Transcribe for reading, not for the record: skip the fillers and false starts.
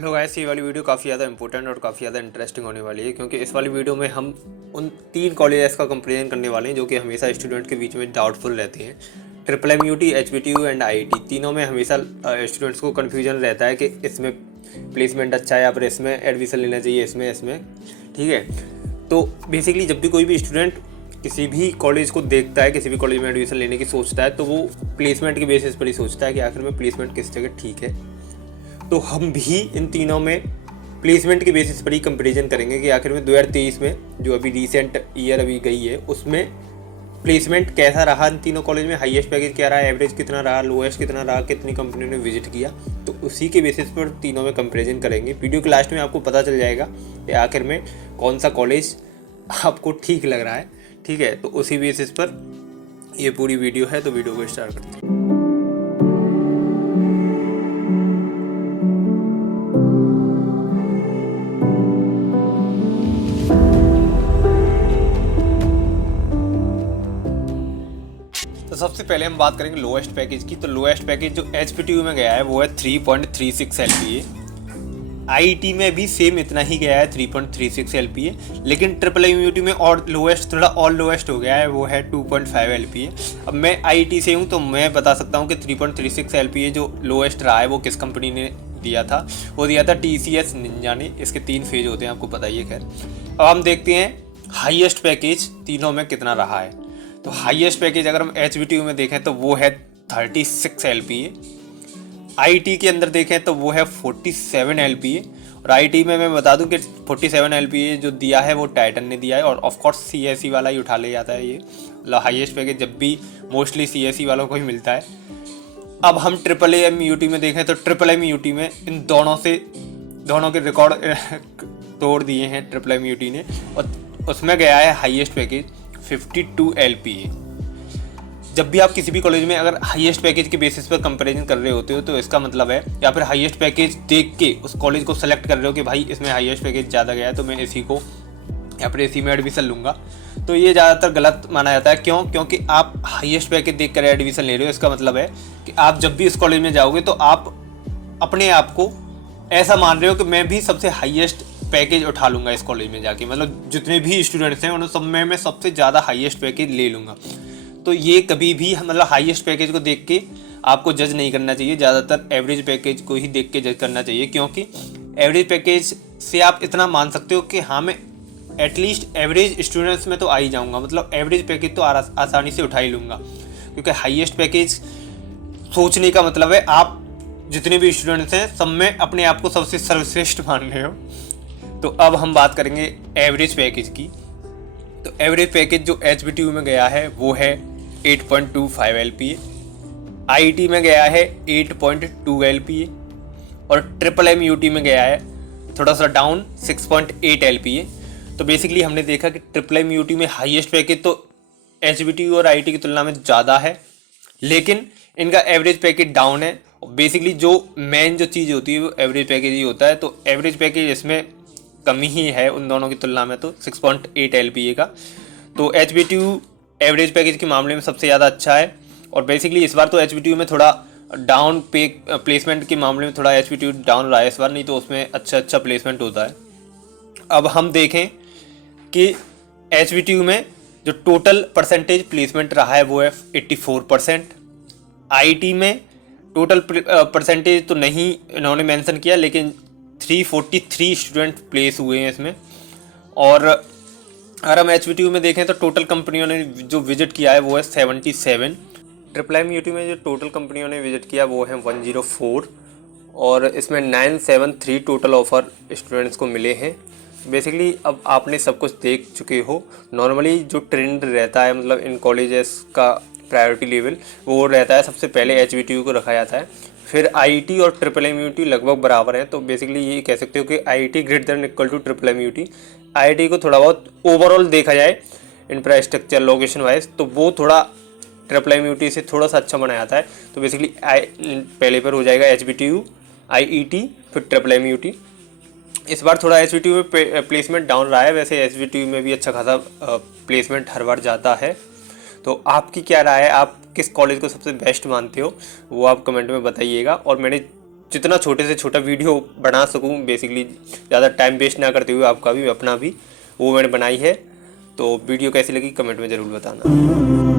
Hello guys, ये वाली video काफ़ी ज़्यादा इंपॉर्टेंट और काफ़ी ज़्यादा इंटरेस्टिंग होने वाली है क्योंकि इस वाली वीडियो में हम उन 3 कॉलेजेस का कंपेरिजन करने वाले हैं जो कि हमेशा स्टूडेंट के बीच में डाउटफुल रहते हैं। Triple M U T, H B T U and I T, तीनों में हमेशा स्टूडेंट्स को कन्फ्यूजन रहता है कि इसमें प्लेसमेंट अच्छा है या फिर इसमें एडमिशन लेना चाहिए, इसमें ठीक है। तो बेसिकली जब भी कोई भी स्टूडेंट किसी भी कॉलेज को देखता है, किसी भी कॉलेज में एडमिशन लेने की सोचता है, तो वो प्लेसमेंट के बेसिस पर ही सोचता है कि आखिर में प्लेसमेंट किस जगह ठीक है। तो हम भी इन तीनों में प्लेसमेंट के बेसिस पर ही कंपैरिजन करेंगे कि आखिर में 2023 में जो अभी रिसेंट ईयर अभी गई है उसमें प्लेसमेंट कैसा रहा इन तीनों कॉलेज में, हाईएस्ट पैकेज क्या रहा, एवरेज कितना रहा, लोएस्ट कितना रहा, कितनी कंपनियों ने विजिट किया। तो उसी के बेसिस पर तीनों में कंपैरिजन करेंगे। वीडियो के लास्ट में आपको पता चल जाएगा कि आखिर में कौन सा कॉलेज आपको ठीक लग रहा है, ठीक है। तो उसी बेसिस पर ये पूरी वीडियो है, तो वीडियो को स्टार्ट करते हैं। तो सबसे पहले हम बात करेंगे लोएस्ट पैकेज की। तो लोएस्ट पैकेज जो एचपीटीयू में गया है वो है 3.36 एलपीए। आईटी में भी सेम इतना ही गया है 3.36 एलपीए, लेकिन ट्रिपल एमयूटी में और लोएस्ट, थोड़ा और लोएस्ट हो गया है, वो है 2.5 एलपीए। अब मैं आईटी से हूँ तो मैं बता सकता हूँ कि 3.36 एलपीए जो लोएस्ट रहा है वो किस कंपनी ने दिया था। वो दिया था टीसीएस निंजा ने। इसके 3 फेज होते हैं, आपको पता ही है। खैर, अब हम देखते हैं हाईएस्ट पैकेज तीनों में कितना रहा है। तो हाईएस्ट पैकेज अगर हम एचबीटीयू में देखें तो वो है 36 एलपीए। आईटी के अंदर देखें तो वो है 47 एलपीए। और आईटी में मैं बता दूं कि 47 एलपीए जो दिया है वो टाइटन ने दिया है, और ऑफ कोर्स सीएसई वाला ही उठा ले जाता है ये। मतलब हाईएस्ट पैकेज जब भी मोस्टली सीएसई वालों को ही मिलता है। अब हम ट्रिपल एम यूटी में देखें तो ट्रिपल एम यूटी में इन दोनों के रिकॉर्ड तोड़ दिए हैं ट्रिपल एम यूटी ने, और उसमें गया है हाईएस्ट पैकेज 52 एलपीए। जब भी आप किसी भी कॉलेज में अगर हाईएस्ट पैकेज के बेसिस पर कंपैरिजन कर रहे होते हो तो इसका मतलब है, या फिर हाईएस्ट पैकेज देख के उस कॉलेज को सेलेक्ट कर रहे हो कि भाई इसमें हाईएस्ट पैकेज ज़्यादा गया है तो मैं इसी को या फिर इसी में एडमिशन लूँगा, तो ये ज़्यादातर गलत माना जाता है। क्यों? क्योंकि आप हाईएस्ट पैकेज देख कर एडमिशन ले रहे हो। इसका मतलब है कि आप जब भी इस कॉलेज में जाओगे तो आप अपने आप को ऐसा मान रहे हो कि मैं भी सबसे हाईएस्ट पैकेज उठा लूँगा इस कॉलेज में जाके, मतलब जितने भी स्टूडेंट्स हैं उन सब में मैं सबसे ज़्यादा हाईएस्ट पैकेज ले लूँगा। तो ये कभी भी मतलब हाईएस्ट पैकेज को देख के आपको जज नहीं करना चाहिए, ज़्यादातर एवरेज पैकेज को ही देख के जज करना चाहिए। क्योंकि एवरेज पैकेज से आप इतना मान सकते हो कि हाँ, मैं एटलीस्ट एवरेज स्टूडेंट्स में तो आ ही जाऊँगा, मतलब एवरेज पैकेज तो आसानी से उठा ही लूँगा। क्योंकि हाईएस्ट पैकेज सोचने का मतलब है आप जितने भी स्टूडेंट्स हैं सब में अपने आप को सबसे सर्वश्रेष्ठ मान रहे हो। तो अब हम बात करेंगे एवरेज पैकेज की। तो एवरेज पैकेज जो एचबीटीयू में गया है वो है 8.25 एलपीए, आईटी में गया है 8.2 एलपीए, और ट्रिपल एम यूटी में गया है थोड़ा सा डाउन 6.8 एलपीए। तो बेसिकली हमने देखा कि ट्रिपल एम यूटी में हाईएस्ट पैकेज तो एचबीटीयू और आईटी की तुलना में ज़्यादा है, लेकिन इनका एवरेज पैकेज डाउन है। बेसिकली जो मेन जो चीज़ होती है वो एवरेज पैकेज ही होता है। तो एवरेज पैकेज इसमें कमी ही है उन दोनों की तुलना में, तो 6.8 एलपीए का। तो एचबीटीयू एवरेज पैकेज के मामले में सबसे ज़्यादा अच्छा है। और बेसिकली इस बार तो एचबीटीयू में थोड़ा डाउन प्लेसमेंट के मामले में थोड़ा एचबीटीयू डाउन रहा है इस बार, नहीं तो उसमें अच्छा प्लेसमेंट होता है। अब हम देखें कि एचबीटीयू में जो टोटल परसेंटेज प्लेसमेंट रहा है वो है 84%। आईटी में टोटल परसेंटेज तो नहीं इन्होंने मेंशन किया, लेकिन 343 स्टूडेंट प्लेस हुए हैं इसमें। और अगर हम एचबीटीयू में देखें तो टोटल कंपनियों ने जो विजिट किया है वो है 77। ट्रिपल एम यूटी में जो टोटल कंपनियों ने विजिट किया वो है 104, और इसमें 973 टोटल ऑफर स्टूडेंट्स को मिले हैं। बेसिकली अब आपने सब कुछ देख चुके हो। नॉर्मली जो ट्रेंड रहता है, मतलब इन कॉलेजेस का प्रायोरिटी लेवल वो रहता है, सबसे पहले एचबीटीयू को रखा जाता है, फिर आईटी और ट्रिपल एम यूटी लगभग बराबर हैं। तो बेसिकली ये कह सकते हो कि IT greater than equal to triple M UT. IT को थोड़ा बहुत ओवरऑल देखा जाए इंफ्रास्ट्रक्चर लोकेशन वाइज तो वो थोड़ा ट्रिपल एम यूटी से थोड़ा सा अच्छा बनाया जाता है। तो बेसिकली पहले पर हो जाएगा एचबीटीयू, आईईटी, फिर ट्रिपल एम यूटी। इस बार थोड़ा एचबीटीयू में प्लेसमेंट डाउन रहा है, वैसे एचबीटीयू में भी अच्छा खासा प्लेसमेंट हर बार जाता है। तो आपकी क्या राय है, आप किस कॉलेज को सबसे बेस्ट मानते हो वो आप कमेंट में बताइएगा। और मैंने जितना छोटे से छोटा वीडियो बना सकूँ बेसिकली, ज़्यादा टाइम वेस्ट ना करते हुए आपका भी अपना भी, वो मैंने बनाई है। तो वीडियो कैसी लगी कमेंट में ज़रूर बताना।